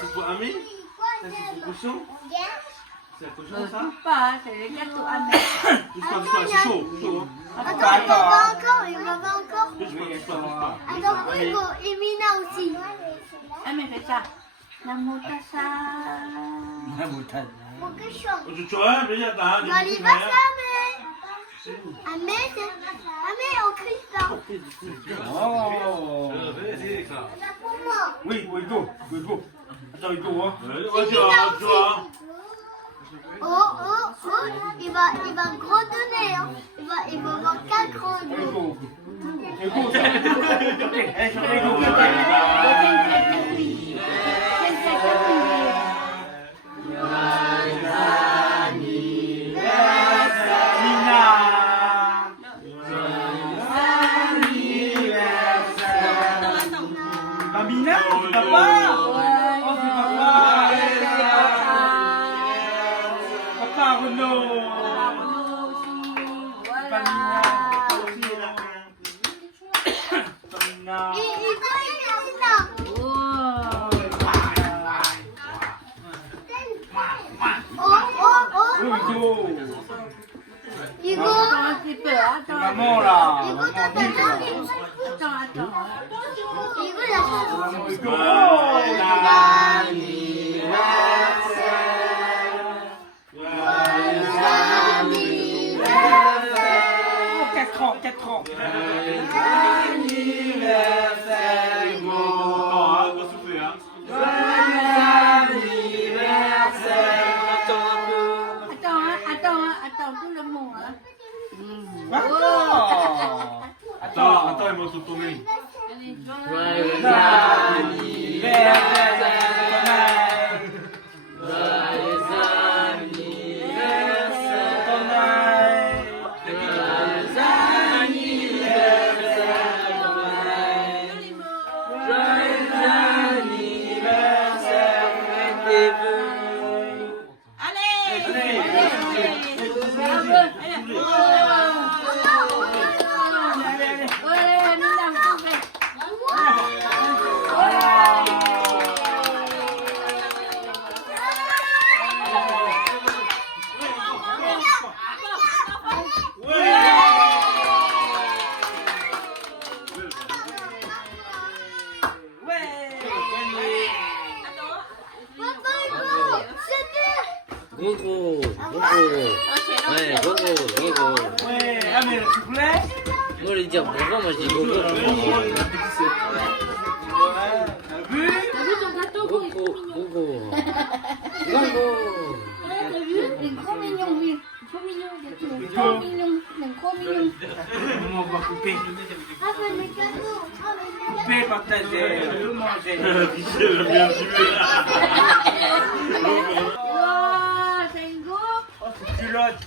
C'est pour Amé? C'est pour cochon? C'est un cochon ça? Pas, c'est les gâteaux amers. Doucement, c'est chaud, chaud. Attends, il va encore. Doucement. Attends, Hugo et Mina aussi. Amé, fais ça. La motassa. Mon cochon. Tu vois, mais il y a un. Allez, va ça, Amé, on crie pas. C'est pour moi. Oui, Hugo. Attends, Hugo, hein. Oh, il va gros donner, hein. Il va avoir 4 gros donner. Hugo, ça. Ok, allez, sur Hugo. Mina, c'est papa. Oh, c'est papa. Papa Renaud. Hugo, Un petit peu, attends. Maman là. Hugo, toi, t'as donné. Attends. Hugo, la chanson. Hugo. Oh, 4 ans. Attends, tout le monde. Hein. Attends, ils vont se tourner. Allez, Gogo. Ouais, gogo. Ouais, ah mais s'il vous plaît. Moi, je dis gogo, moi je dis gogo. T'as vu? T'as vu ton gâteau? Gogo. T'as vu? Il est trop mignon, oui. Trop mignon, le gâteau. Trop mignon. On va couper. Ah, mais les cadeaux. Couper, partager, tout manger. Wow, c'est une go. Oh, c'est culotte.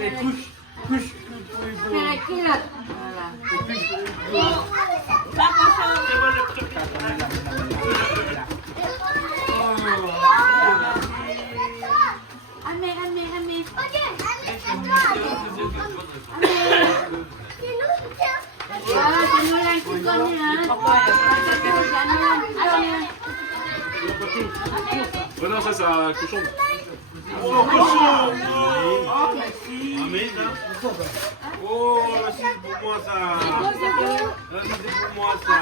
Et couche pour C'est Hugo. la culotte. Voilà. Amé. Voilà, c'est nous là qui connaît, hein. Ouais, non, ça, c'est un cochon. Oh, cochon! Oh, merci! Amé, là. Oh, c'est pour moi, ça. C'est pour moi, ça.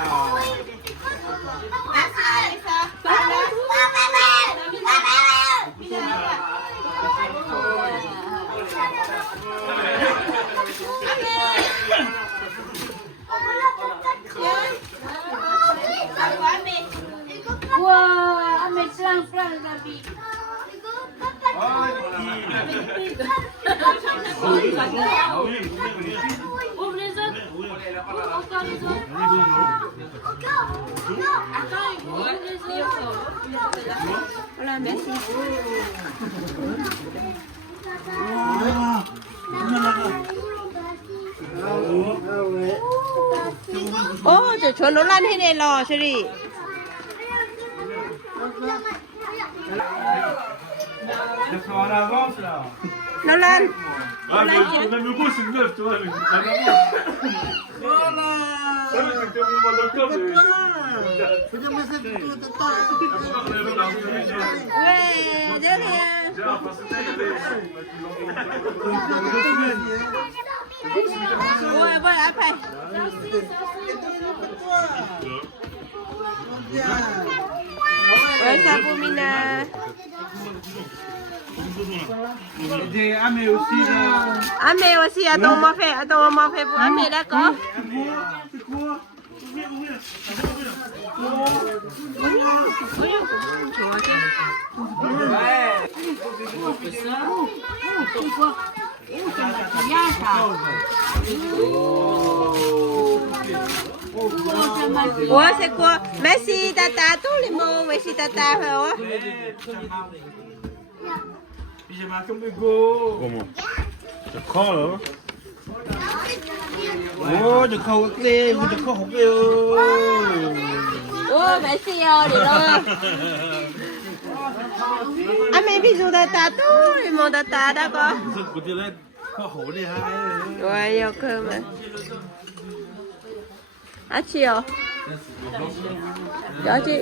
Wow, Amé, plein, David. Ouvre les autres. Ouvre encore les autres. Attends, ouvre les autres. Voilà, merci. Oh, cho nó lan thế này lò chứ đi. C'est en avance là. Nó lan. Ah, mais même le beau, c'est le neuf, tu vois. Mais... Voilà. Ça, mais c'était au moment d'octobre. Ouais, de rien. Ouais, voilà, après. Ouais, ça pour Mina. J'ai Amé aussi là. Amé aussi, attends, on m'a fait pour Amé, d'accord? C'est quoi? Ouais, c'est quoi? Merci, tata, tous les mots, merci, tata, ouais. J'ai marqué le go. Comment? C'est quand là? Oh, de khâu ức lên, de khâu hộp lên. Oh, merci, oh, les là. Amé, bisous, tata, tous les mots, tata, d'accord? Ce côté-là, pas haut les hai. Ouais, il y a que mais. À chiều. Cho chị.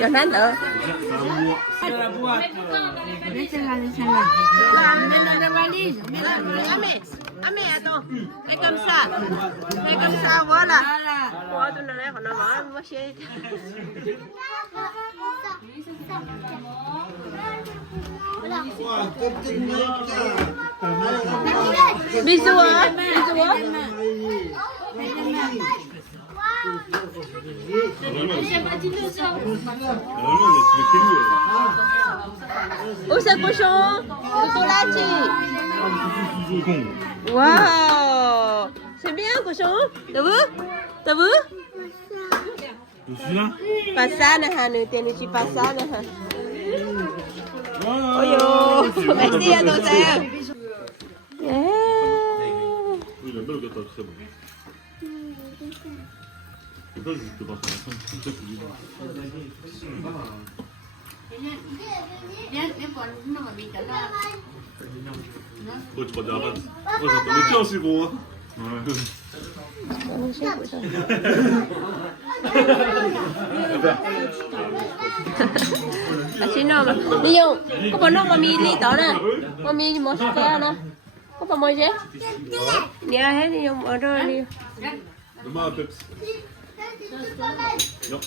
Cho hắn nữa. Amé, attends. Fais comme ça. Fais comme ça, voilà. Oh, tu n'en as pas, moi, chérie. Bisous, hein. Bisous, hein. Où c'est cochon? Waouh! C'est bien cochon? T'as vu? T'as vu? Je suis là. Pas ça, hein, nous t'es pas ça, hein. Oh yo! Merci à nos sœurs. Oui, la belle gâteau, très bon. C'est pas juste que parce que oh, tu vas dire avance. Oh, j'entends le tien aussi, gros. Ouais. Sino mà đi vô có phải nó mà mi đi tao nè mà mi một cái nè có phải mồi chứ nè hết đi vô ở đây đi Demain, un Pepsi. Non.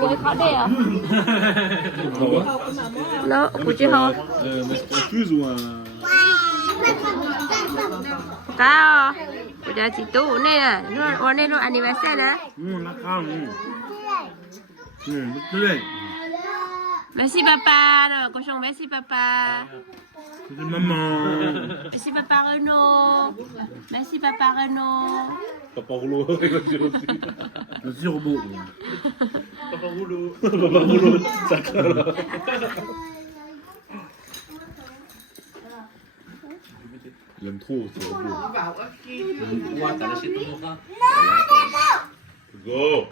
mồi khó đây à nó của chị thôi Mais c'est un fuse ou un... cao của gia chị tú này nè nó đây nó anniversaire nè La crème. Désolé. merci papa rồi cochon merci papa C'est maman. merci papa Renaud merci papa Renaud Papa Rouleau, il va dire aussi. Monsieur Robot. Papa Rouleau. Papa Rouleau, ça craint là. Il aime trop, c'est Robot. Go.